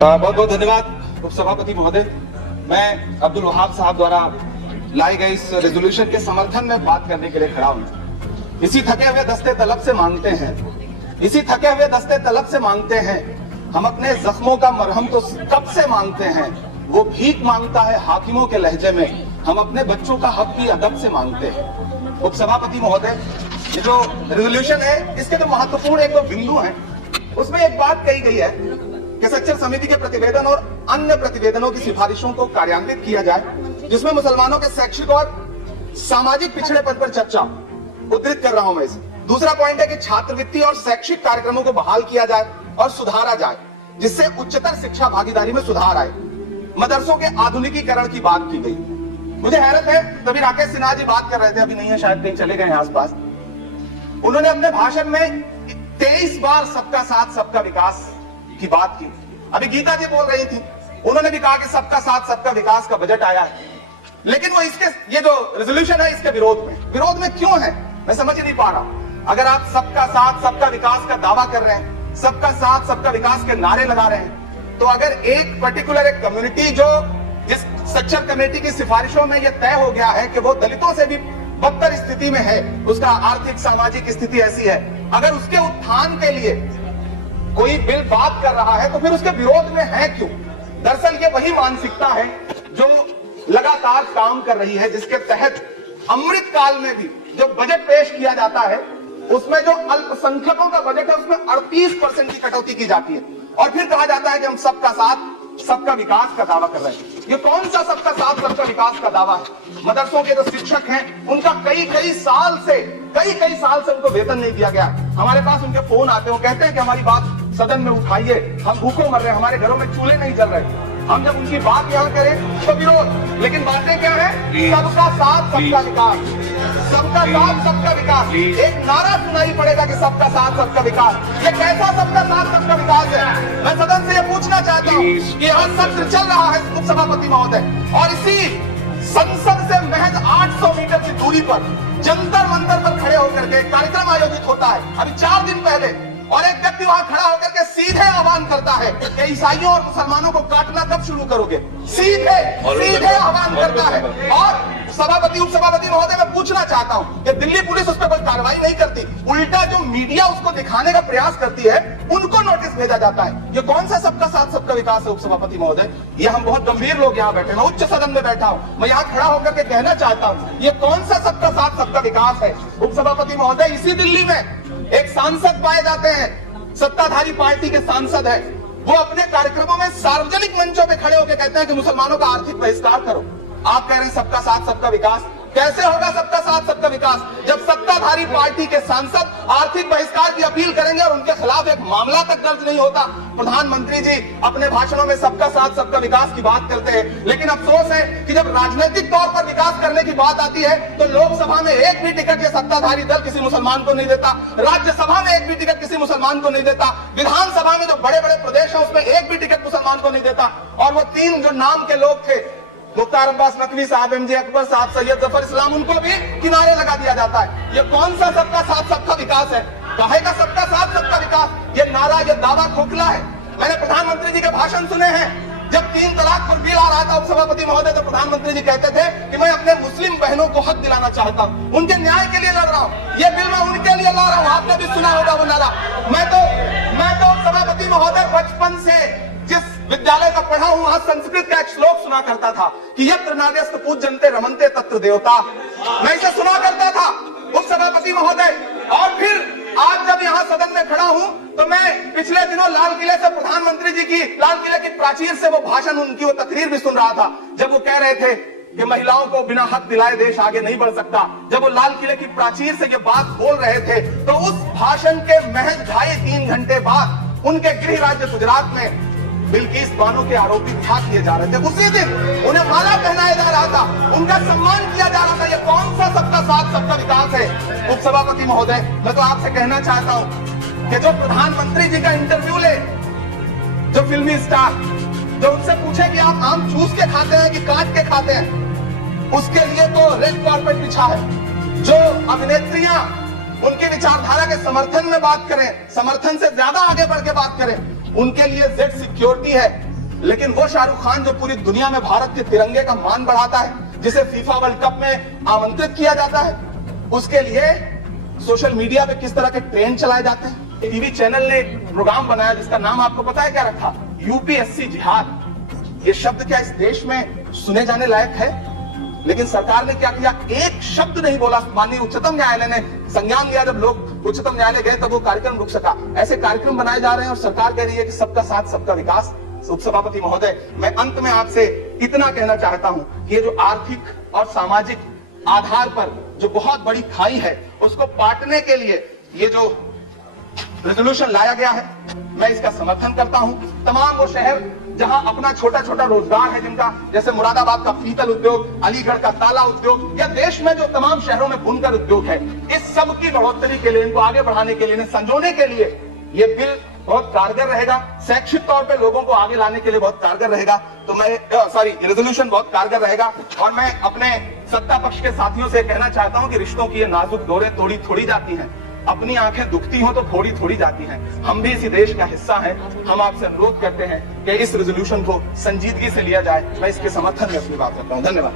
बहुत बहुत धन्यवाद उपसभापति महोदय। मैं अब्दुल वहाब साहब द्वारा लाई गई इस रेजोल्यूशन के समर्थन में बात करने के लिए खड़ा हूं। इसी थके हुए दस्ते तलब से मांगते हैं, हम अपने जख्मों का मरहम तो कब से मांगते हैं। वो भीख मांगता है हाकिमों के लहजे में, हम अपने बच्चों का हक भी अदब से मांगते हैं। उपसभापति महोदय, ये जो रेजोल्यूशन है इसके जो महत्वपूर्ण एक दो बिंदु हैं, उसमें एक बात कही गई है कि सच्चर समिति के प्रतिवेदन और अन्य प्रतिवेदनों की सिफारिशों को कार्यान्वित किया जाए, जिसमें मुसलमानों के शैक्षिक और सामाजिक पिछड़ेपन पर चर्चा। उद्धृत कर रहा हूं मैं इसे। दूसरा पॉइंट है कि छात्रवृत्ति और शैक्षिक कार्यक्रमों को बहाल किया जाए और सुधारा जाए, जिससे उच्चतर शिक्षा भागीदारी में सुधार आए। मदरसों के आधुनिकीकरण की बात की गई। मुझे हैरत है, तभी राकेश सिन्हा जी बात कर रहे थे, अभी नहीं है शायद, कहीं चले गए हैं आसपास। उन्होंने अपने भाषण में 23 बार सबका साथ सबका विकास की बात की। अभी गीता जी बोल रही थी, उन्होंने भी कहा कि सबका साथ सबका विकास का बजट आया है, लेकिन वो इसके ये जो रेजोल्यूशन है इसके विरोध में क्यों है, मैं समझ ही नहीं पा रहा। अगर आप सबका साथ सबका विकास का दावा कर रहे हैं, सबका साथ सबका विकास के नारे लगा रहे हैं, तो अगर एक पर्टिकुलर एक कम्युनिटी जो जिस स्ट्रक्चर कमेटी की सिफारिशों में यह तय हो गया है कि वो दलितों से भी बदतर स्थिति में है, उसका आर्थिक सामाजिक स्थिति ऐसी है, अगर उसके उत्थान के लिए कोई बिल बात कर रहा है तो फिर उसके विरोध में है क्यों। दरअसल ये वही मानसिकता है जो लगातार काम कर रही है, जिसके तहत अमृत काल में भी जो बजट पेश किया जाता है उसमें जो अल्पसंख्यकों का बजट है उसमें 38% की कटौती की जाती है, और फिर कहा जाता है कि हम सबका साथ सबका विकास का दावा कर रहे हैं। ये कौन सा सबका साथ सबका विकास का दावा है। मदरसों के जो शिक्षक हैं उनका कई साल से उनको वेतन नहीं दिया गया। हमारे पास उनके फोन आते हैं, वो कहते हैं कि हमारी बात सदन में उठाइए, हम भूखों मर रहे हैं, हमारे घरों में चूल्हे नहीं जल रहे। हम जब उनकी बात यहाँ करें तो विरोध, लेकिन बातें क्या है, सबका साथ सबका विकास, सबका साथ सबका विकास। एक नारा सुनाई पड़ेगा कि सबका साथ सबका विकास। ये कैसा सबका साथ सबका विकास है। मैं सदन से ये पूछना चाहता हूँ कि यहाँ सत्र चल रहा है उपसभापति महोदय, और इसी संसद से महज 800 मीटर की दूरी पर जंतर मंतर पर खड़े होकर के कार्यक्रम आयोजित होता है अभी 4 दिन पहले, और एक व्यक्ति वहां खड़ा होकर के सीधे आह्वान करता है कि ईसाइयों और मुसलमानों को काटना कब शुरू करोगे। सीधे आह्वान करता है। और सभापति उपसभापति महोदय, मैं पूछना चाहता हूं कि दिल्ली पुलिस उस पर कोई कार्रवाई नहीं करती, उल्टा जो मीडिया उसको दिखाने का प्रयास करती है उनको नोटिस भेजा जाता है। ये कौन सा सबका साथ सबका विकास है उपसभापति महोदय। ये हम बहुत गंभीर लोग यहाँ बैठे, मैं उच्च सदन में बैठा हूँ, मैं यहाँ खड़ा होकर के कहना चाहता हूँ ये कौन सा सबका साथ सबका विकास है। उपसभापति महोदय, इसी दिल्ली में एक सांसद पाए जाते हैं, सत्ताधारी पार्टी के सांसद है, वो अपने कार्यक्रमों में सार्वजनिक मंचों पे खड़े होकर कहते हैं कि मुसलमानों का आर्थिक बहिष्कार करो। आप कह रहे हैं सबका साथ सबका विकास। कैसे होगा सबका साथ सबका विकास जब सत्ताधारी पार्टी के सांसद आर्थिक बहिष्कार की अपील करेंगे और उनके खिलाफ एक मामला तक दर्ज नहीं होता। प्रधानमंत्री जी अपने भाषणों में सबका साथ सबका विकास की बात करते हैं, लेकिन अफसोस है कि जब राजनीतिक तौर पर विकास करने की बात आती है तो लोकसभा में एक भी टिकट ये सत्ताधारी दल किसी मुसलमान को नहीं देता, राज्यसभा में एक भी टिकट किसी मुसलमान को नहीं देता, विधानसभा में जो बड़े बड़े प्रदेश है उसमें एक भी टिकट मुसलमान को नहीं देता। और वो 3 जो नाम के लोग थे, मुख्तार अब्बास नकवी साहब, एमजे अकबर साहब, सैयद जफर इस्लाम, उनको भी किनारे लगा दिया जाता है। ये कौन सा सबका साथ सबका विकास है। काहे का सबका साथ सबका विकास। ये नारा, ये दावा खोखला है। मैंने प्रधानमंत्री जी के भाषण सुने हैं, जब 3 तलाक पर बिल आ रहा था उपसभापति महोदय, तो प्रधानमंत्री जी कहते थे कि मैं अपने मुस्लिम बहनों को हक दिलाना चाहता हूँ, उनके न्याय के लिए लड़ रहा हूँ, ये बिल मैं उनके लिए ला रहा हूँ। आपने भी सुना होगा वो नारा। मैं तो सभापति महोदय बचपन से जिस विद्यालय का पढ़ा हूं वहां संस्कृत का एक श्लोक सुना करता था कि यत्र नार्यस्तु पूज्यन्ते रमन्ते तत्र देवता। मैं इसे सुना करता था उपसभापति महोदय। और फिर आज जब यहाँ सदन में खड़ा हूं तो मैं पिछले दिनों लाल किले से प्रधानमंत्री जी की, लाल किले की प्राचीर से वो भाषण, उनकी वो तकरीर भी सुन रहा था, जब वो कह रहे थे कि महिलाओं को बिना हक दिलाए देश आगे नहीं बढ़ सकता। जब वो लाल किले की प्राचीर से ये बात बोल रहे थे तो उस भाषण के महज 2.5-3 घंटे बाद उनके गृह राज्य गुजरात में बिल्किस बानो के आरोपी उठा किए जा रहे थे। उसी दिन उन्हें माला पहनाया जा रहा था, उनका सम्मान किया जा रहा था। ये कौन सा सबका साथ सबका विकास है। उपसभापति महोदय, मैं तो आपसे कहना चाहता हूं कि जो प्रधानमंत्री जी का इंटरव्यू ले, जो फिल्मी स्टार, जो उनसे पूछे कि आप आम चूस के खाते हैं कि काट के खाते हैं, उसके लिए तो रेड कार्पेट बिछा है। जो अभिनेत्रियां उनकी विचारधारा के समर्थन में बात करें, समर्थन से ज्यादा आगे बढ़ के बात करें, उनके लिए जेड सिक्योरिटी है। लेकिन वो शाहरुख खान जो पूरी दुनिया में भारत के तिरंगे का मान बढ़ाता है, जिसे फीफा वर्ल्ड कप में आमंत्रित किया जाता है, उसके लिए सोशल मीडिया पे किस तरह के ट्रेंड चलाए जाते हैं। टीवी चैनल ने एक प्रोग्राम बनाया जिसका नाम आपको पता है क्या रखा? यूपीएससी जिहाद। ये शब्द क्या इस देश में सुने जाने लायक है? लेकिन सरकार ने क्या किया? एक शब्द नहीं बोला। माननीय उच्चतम न्यायालय ने संज्ञान लिया। जब लोग उच्चतम न्यायालय गए तब वो कार्यक्रम रुक सका। ऐसे कार्यक्रम बनाए जा रहे हैं और सरकार कह रही है कि सबका साथ सबका विकास। उपसभापति महोदय, मैं अंत में आपसे इतना कहना चाहता हूं कि ये जो आर्थिक और सामाजिक आधार पर जो बहुत बड़ी खाई है, उसको पाटने के लिए ये जो रेजोल्यूशन लाया गया है, मैं इसका समर्थन करता हूं। तमाम वो शहर जहां अपना छोटा छोटा रोजगार है, जिनका जैसे मुरादाबाद का पीतल उद्योग, अलीगढ़ का ताला उद्योग, या देश में जो तमाम शहरों में बुनकर उद्योग है, इस सब की बढ़ोतरी के लिए, इनको आगे बढ़ाने के लिए, संजोने के लिए ये बिल बहुत कारगर रहेगा। शैक्षिक तौर पे लोगों को आगे लाने के लिए बहुत कारगर रहेगा। तो मैं रेजोल्यूशन बहुत कारगर रहेगा। और मैं अपने सत्ता पक्ष के साथियों से कहना चाहता हूं कि रिश्तों की ये नाजुक डोरें तोड़ी थोड़ी जाती हैं। अपनी आंखें दुखती हो तो थोड़ी थोड़ी जाती हैं। हम भी इसी देश का हिस्सा हैं। हम आपसे अनुरोध करते हैं कि इस रेजोल्यूशन को संजीदगी से लिया जाए। मैं इसके समर्थन में अपनी बात करता हूं। धन्यवाद।